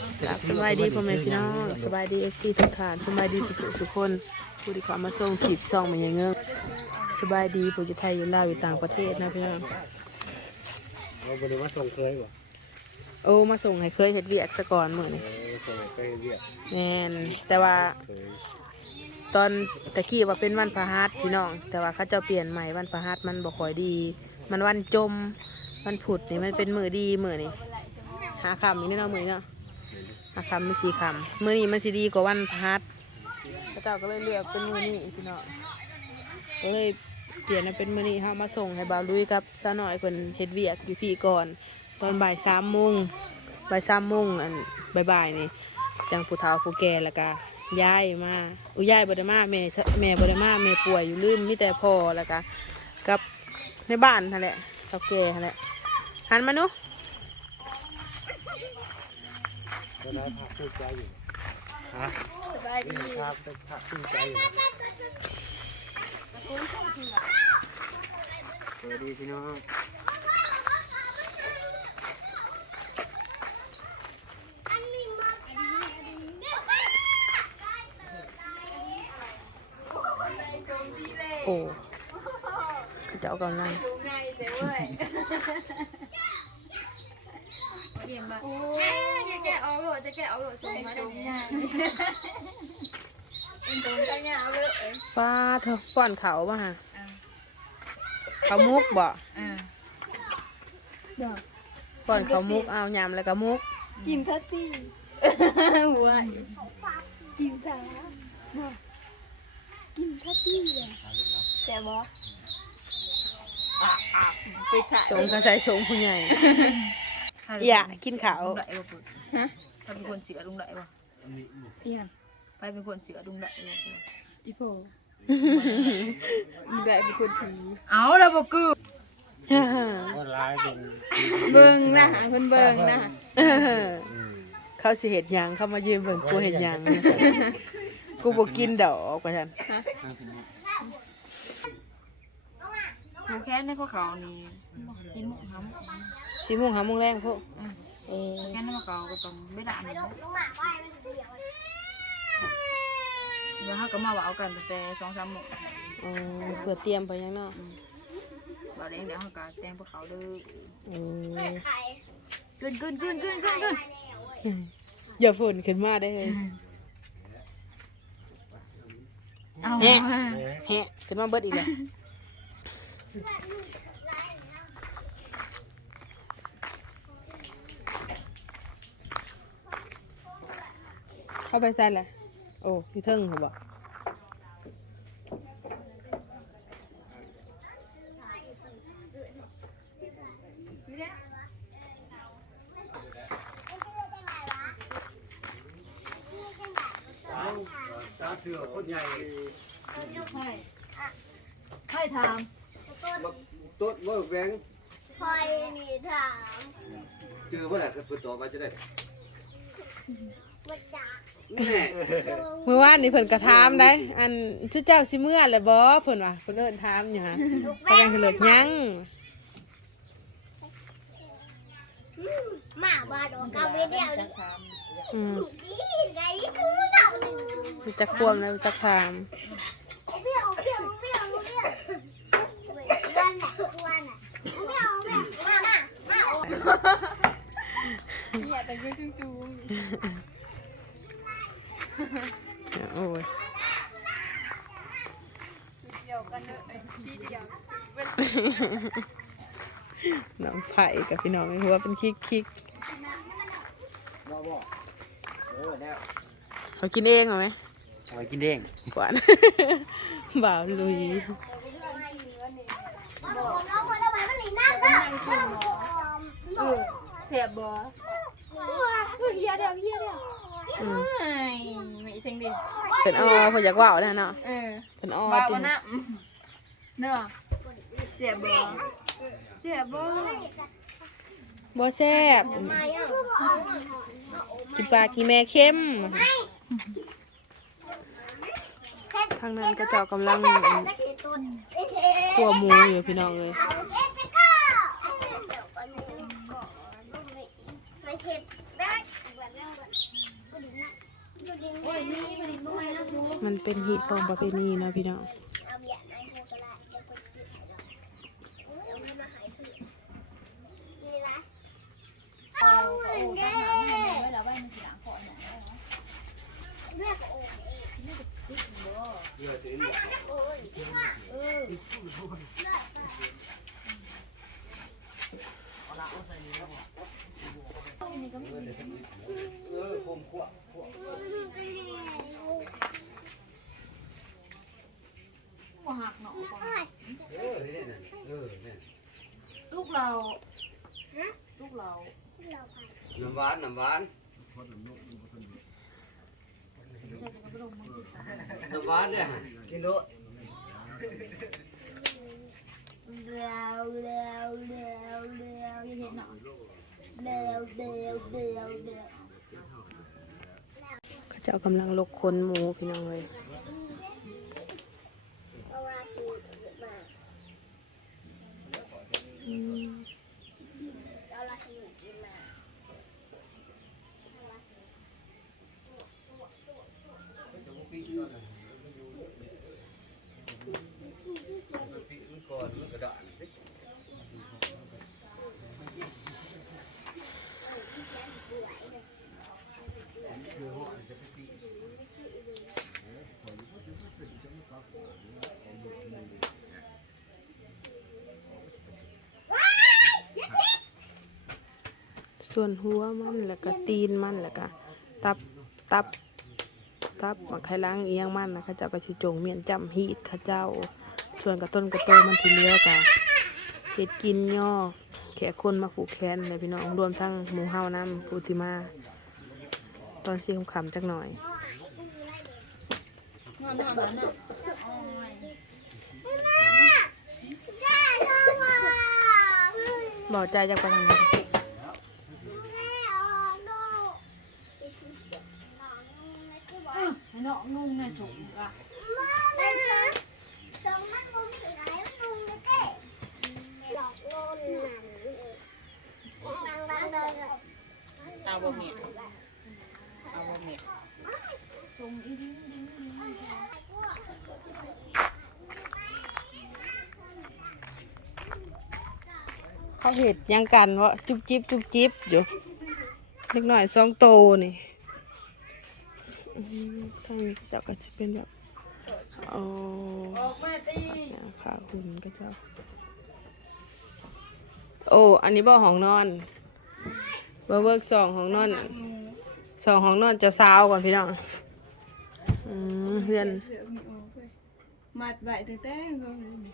ครับสบายดีพ่อแม่พี่น้องสบายดีเอฟซีทุกท่านสบายดีสุขสุขคนผู้ที่เข้ามาส่งขีดซองมันยังเงื้อสบายดีผู้อยู่ไทยอยู่ลาวอยู่ต่างประเทศนะพี่น้องเราบริว่าส่งเคยบ่โอ้มาส่งให้เคยเฮ็ดเวียกซะก่อนมื้อนี้เออส่งเคยเรียกแม่นแต่ว่าเคยตอนตะกี้ว่าเป็นวันพฤหัสพี่น้อง แต่ว่าเขาเจะเปลี่ยนใหม่วันพฤหัสมันบ่ค่อยดี มันวันจมวันผุดนี่มันเป็นมือดีมือนี่หาคำอีกนิดเนาะมือนี้เนาะ หาคำมีสี่คำมือนี้มันสิดีกว่าวันพัสพระเจ้าก็เลยเลือกเป็นมือนี้พี่น้องก็เลยเปลี่ยนมาเป็นมือนี้เฮามาส่งให้บ่าวลุยกับสาวน้อยเพิ่นเฮ็ดเวียกอยู่พี่ก่อน ตอนบ่ายสามโมงบ่ายสามโมงอันบ่ายๆนี่จังผู้เฒ่าผู้แก่แล้วก็ย้ายมาอุยย้ายบดมาแม่แม่บดมาแม่ป่วยอยู่ลืมมีแต่พ่อแล้วก็กับในบ้านนั่นแหละเฒ่าแก่นั่นแหละหันมาหนุ ตอนนั้นภาคภูมิใจอยู่ฮะสบายดีครับเป็นภาคภูมิใจอยู่สวัสดีพี่น้องโอ้เขาเจ้ากำลัง จะแกะเอาโหลดจะแกะเอาโหลดส่งมาตรงนี้เป็นตรงใจเงาเลยป้าเธอป้อนเขาป่ะฮะเขามุกบ่อ่าป้อนเขามุกเอายำแล้วก็มุก กินทัตตี้หัวกินสากินทัตตี้เลยแต่บ่สงกระใสสงผู้ใหญ่อย่ากินเขาวลุง ไหลบ่ปุ๊ฮะใครเป็นคนเสือลุงไหลบ่เอียนใครเป็นคนเสือลุงไหลบ่ปุ๊อีโพมีได้เป็นคนถือเอาแล้วบ่คือก็ร้ายเป็นเบิ่งนะหาเพิ่นเบิ่งนะเขาสิเห็ดหยังเขามายืนเบิ่งกูเห็ดหยังกูบอกกินดอกกว่าฉันหมูแค้นในพวกเขานี่สิหมุหำสีโมงหาโมงแรงพวก เออแค้นในพวกเขาก็ต้องไม่ด่ามันนะเดี๋ยวเฮาก็มาว้ากันตั้งแต่2-3โมงเออเพื่อเตรียมไปยังเนาะบ่ได้เดี๋ยวเฮาก็แต่งพวกเขาเด้อเออกึนกึนกึนกึนกึนกึนอย่าฝนขึ้นมาได้เลยเอาแฮะแฮะขึ้นมาเบิดอีกแล้ว เข้าไปใส่เลยโอ้พี่เทิงเหรอบอกตาเสือคนใหญ่ใครถามต้นว่าแบงคอยมีถามเจอเมื่อไหร่ก็เปิดต่อมาจะได้ว่าจะ แน่เมื่อวานนี่เพิ่นกระทามได้อันชุดเจ้าสิเมื่อแหละบ่เพิ่นว่าเพิ่นเอิ้นถามอยู่ฮะพากันเลิกยังหมาบาดอกกาเวเดียวนี่อืมนี่ไงนี่คือเต่าหนึ่งรู้จักความแล้วรู้จักความเบี้ยวเบี้ยวเบี้ยวเบี้ยววันแหละวันอะเบี้ยวเบี้ยวมามามาโอ้เนี่ยแต่ก็สูง โอ้ยๆเดียวกันเลยพี่เดียวน้องไผ่กับพี่น้องหัวเป็นคิกคิกบ่บ่เออแล้วเขากินเองเหรอไหมเอาไปกินเองกวานบ่าวลุยเราคนละใบมันหลีน่าก็เออแถบบอเฮียเดียวเฮียเดียว อืมไม่เซ็งดิเป็นอ้อเพิ่นอยากว่าวนะเนาะเออเป็นอ้อบ้าจริวะงนะเนาะเจ็บบอเจ็บบอบ่แซ่บกินปลากินแม่เข้มทางนั้นก็เจ้ากำลังขัวหมูอยู่พี่น้องเลย ไม่เข็ดแม่ โอ้ยนี่ มันดินบ่ให้นะครูมันเป็นหีดของประเพณีเนาะพี่น้องเอาเบียร์นายโทรก็ได้เดี๋ยวคนติดให้เราเอาเงินมาหายคือนี่ละเอาเงินเด้ ไว้แล้วไว้มันสิหลังขอเนี่ย เรียกโอ้ย เยอะจริงเนี่ย โอ้ย เออ เออคมขวบขวบ บ่หักเนาะก่อน เออเนี่ยเนี่ยเออเนี่ย ลูกเราลูกเรา น้ำหวานน้ำหวานจะจะกระโดดมือน้ำหวานเนี่ยกินด้วยแล้วแล้วแล้วแล้วอยังเห็นเนาะแล้วแล้วแล้วแล้วเขาเจ้ากำลังลกคนหมูพี่น้องเลย เพราะว่าคือมา อืม เอาละคือกินมา ก่อนมันกระดานส่วนหัวมันแล้วก็ตีนมันแล้วก็ตับตับตับมาไข่ล้างเอียงมันนะเขาเจ้าก็สิจงเมียนจำฮีดเขาเจ้า ส่วนกระต้นกระโตมันที่เหลือกะเห็ดกินย่อแขกคนมาผูกแขนเลยพี่น้องรวมทั้งหมูเฮาน้ำปูติมาตอนซีคำจักหน่อยบอกใจจากไปทางไหนแม่ออน้องไม่กี่บอกเนาะนุ่งในสูงอะ เอาบ่เมียเอาบ่เมียตรงอีดิ้งดิ้งดิ้งเขาเห็ดยังกันวะจุ๊บจิ๊บจุ๊บจิ๊บอยู่เล็กหน่อยสองโตนี่อืมทางนี้เจ้าก็จะเป็นแบบโอ้อขาหุ่นก็เจ้า โอ้ อันนี้บ่ห้องนอน บ่เวิร์กสองห้องนอนสองห้องนอนเจ้าสาวก่อนพี่น้องอืมเพื่อนเสือมีออกเว้ยมัดไว้ตั้งแต่เขาเลย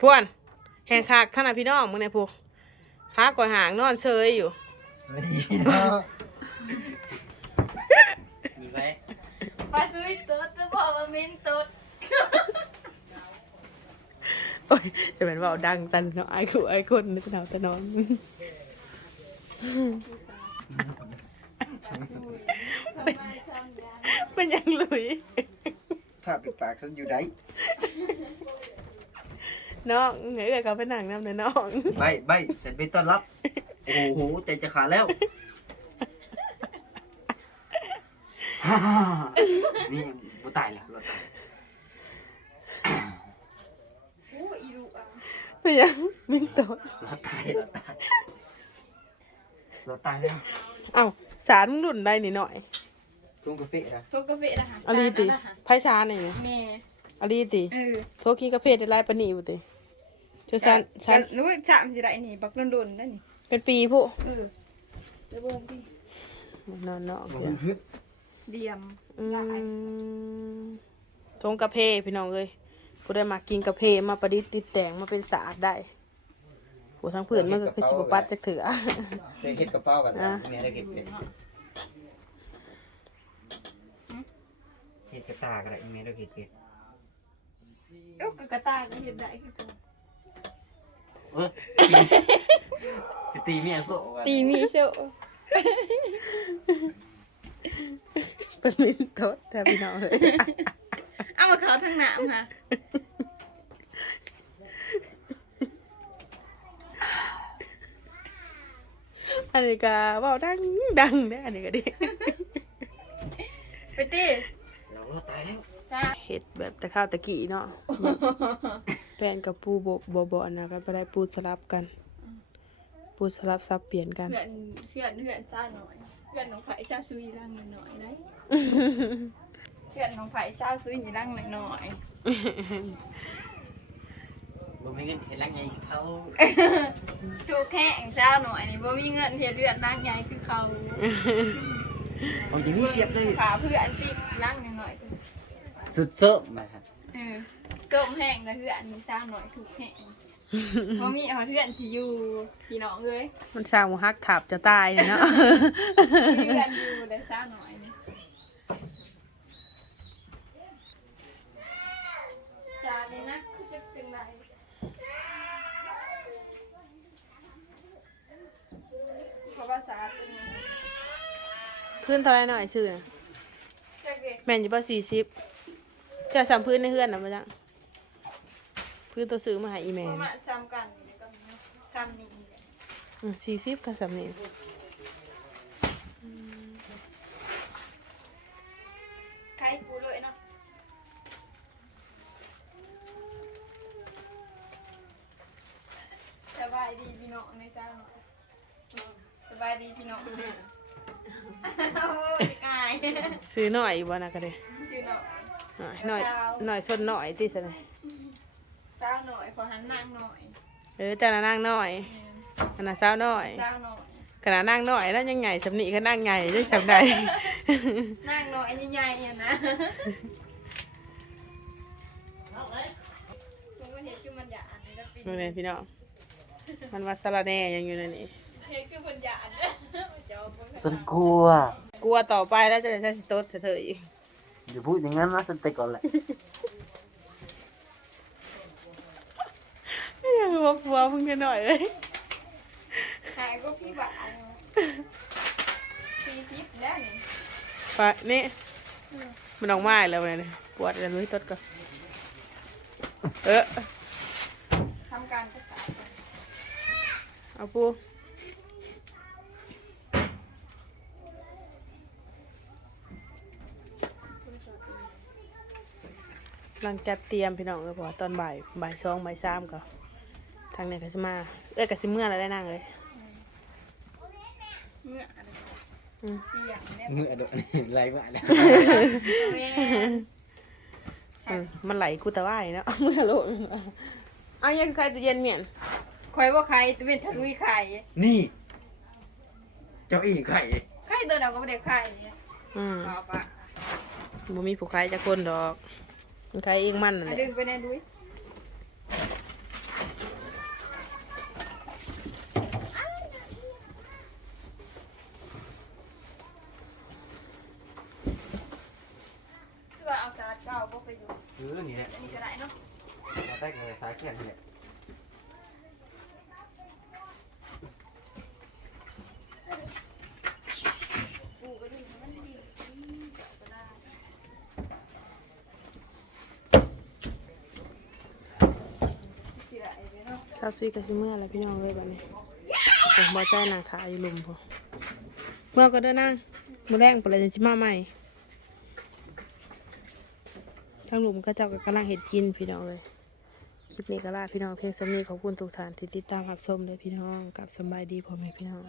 พวนแหงคากท่านน่ะพี่น้องมึงเนี่ยพวกหาก่อยหางนอนเชยอยู่สวัสดีเนาะมีไหมปลาซุยตดจะบอกว่าเม้นตดโอ้ยจะเป็นว่าดังตันเนาะไอ้คู่ไอ้คนนึกหนาวแต่นอน เป็นยังหลุย ถ้าปิดปากฉันอยู่ไหนน้องเหนื่อยกับเขาไปหนังน้ำเนยน้องใบใบฉันไปต้อนรับ โอ้โหใจจะขาดแล้วฮ่าฮ่านี่บ่ตายแล้วเราตายโอ้อีลูกอะ เป็นยังมินโตดเราตายเราตาย เราตายแล้วเอ้าสารมึงรุ่นได้นิดหน่อยทุ่งกาแฟนะทุกกาแฟนะฮะอารีติจานนั้นน่ะไพ่ชานี่แม่อารีติเออโทกินกาแฟได้ไล่ปานนีอยู่ติช่วยสันสันรู้ชามสิได้นี่บักโดนๆนั่นนี่เป็นปีผู้เออเดี๋ยวเบิ่งพี่นอนเนาะบ่เดี๋ยวฮึดเดียมอืมทงกาแฟพี่น้องเอ้ยผู้ได้มากินกาแฟมาประดิษฐ์ติดแต่งมาเป็นสะอาดได้ ผู้ทั้งเพื่อนมันก็คือสิบปัดจักเถือไปเฮ็ดกระเป๋ากันอะแม่ได้เก็บเป็นเฮ็ดกระตากันได้แม่ได้เก็บเป็นเอ้ากะกะตาก็เฮ็ดได้คือกันเออไปตีเมียโซ่กันตีมีเซลเป็นมินโทษแต่พี่น้องเอ้ยเอามาเขาทางหนามค่ะ อันนี้ก็เว้าดังดังเด้ออันนี้ก็ดิไปตีเราก็ตายแล้วจ้าเฮ็ดแบบตะข้าวตะกี้เนาะแป้นกับปูบ่บ่บ่อันนะก็บ่ได้ปูสลับกัน ปูสลับซับเปลี่ยนกันเพื่อนเพื่อนเพื่อนซ่าหน่อยเพื่อนน้องไผ่ซ่าซุยร่างหน่อยๆได้เพื่อนน้องไผ่ซ่าซุยนี่ร่างหน่อย บ่มีเงินเห็นรังไงเขาๆถูกแข่งเจ้าหน่อยนี่บ่มีเงินเฮ็ดเลือดร่างใหญ่คือเขาผมจะมีเสียบเลยขาเพื่อนติดร่างหน่อยสุดเสิร์ฟมาครับๆเออส้มแห้งแล้วเพื่อนมีซ่าหน่อยถูกแข่งบ่มีเอาเพื่อนสิอยู่พี่น้องเอ้ยมันสร้างบ่ฮักถับจะตายเนาะมีเพื่อนอยู่แต่ซ่าหน่อยนี่จานนี้นะคือจะเป็นไร เพราะว่าสาเป็นไงพื้นเท่าไรหน่อยชื่อน่ะจักเด็กแม่นอยู่บ่40จะสัมพื้นในเฮือนน่ะบ่จังพื้นตัวซื้อมาให้อีแม่ประมาณจำกันนี่ก็มีเนาะคำนี้แหละอืม40ก็สำนี้ใครปูเลยเนาะสบายดีพี่น้องในจ้าเนาะอืมส บายดีพี่น้องเลยโอ้ยอายซื้อหน่อยบ่น่ะก็ได้พี่น้องหน่อยหน่อยหน่อยชนหน่อยติซะเลยเจ้าหน่อยขอหันนางหน่อยเออแต่ละนางหน่อยอันน่ะสาวหน่อยเจ้าหน่อยขนาดนางหน่อยแล้วยังใหญ่สำนีก็นางใหญ่ได้สำใดนางหน่อยใหญ่ๆอะนะคุณก็เห็นคือมันหยาดนี่แล้วปีนู่นเลยพี่น้องมันว่าสาระแหน่ยังอยู่ในนี้ เห็นคือมันหยาดเนี่ยเจ้าบ่เคยฉันกลัว กลัวต่อไปแล้วจะได้ใช้สโต๊ดเฉยอีกอย่าพูดอย่างนั้นนะฉันไปก่อนแหละยังวัวฟัวพึ่งกันหน่อยเลยหายก็พี่บ่าวสี่สิบแล้วนี่ไปนี่ มันออกมาอีกแล้วเนี่ยปวดจะรู้ให้ต้นก่อนเออทำการศึกษาก่อนเอาปูำลังจัดเตรียมพี่น้องเลยเพราะว่าตอนบ่ายบ่ายสองบ่ายสามก็ทางไหนก็จะมา เอ้ยก็สิเมื่อแล้วได้นั่งเลยเมื่ออะไรอืมเตียงเนี่ยเมื่อโดนไรวะเนี่ยแม่เออมันไหลกูแต่ว่าไอ้เนาะเมื่อโลดมันว่าเอายังใครตัวเย็นเมียนคอยว่าใครจะเป็นทะลุยไข่นี่ เจ้าอีไข่ไข่ตัวเดียวก็ไม่ได้ไข่เนี่ยอืมเอาปะบ่มีผู้ใครจะคนดอก มันใครเองมันนั่นแหอะละดึงไปในดุยคือว่าเอาสลัดเก่าก็ไปอยู่เออนี่แหละอันนี้ก็ได้เนาะมาแต่งเลยสายเขียนนี่แหละ ปูก็ดีมันดีเก่าก็ได้สิได้เด้อเนาะซาซุยกับซิเมื่อแล้วพี่น้องเลยบัดนี้ผมบ่ใจนางถ่ายอยู่ลุมพอเมื่อก็เด้อนางมือแรงปลาจังสิมาใหม่ทั้งลุมก็เจ้าก็กำลังเห็ดกินพี่น้องเลยคลิปนี้ก็ลาพี่น้องเพียงสำนี้ขอบคุณทุกท่านที่ติดตามรับชมเลยพี่น้องกับสบายดีพ่อแม่พี่น้อง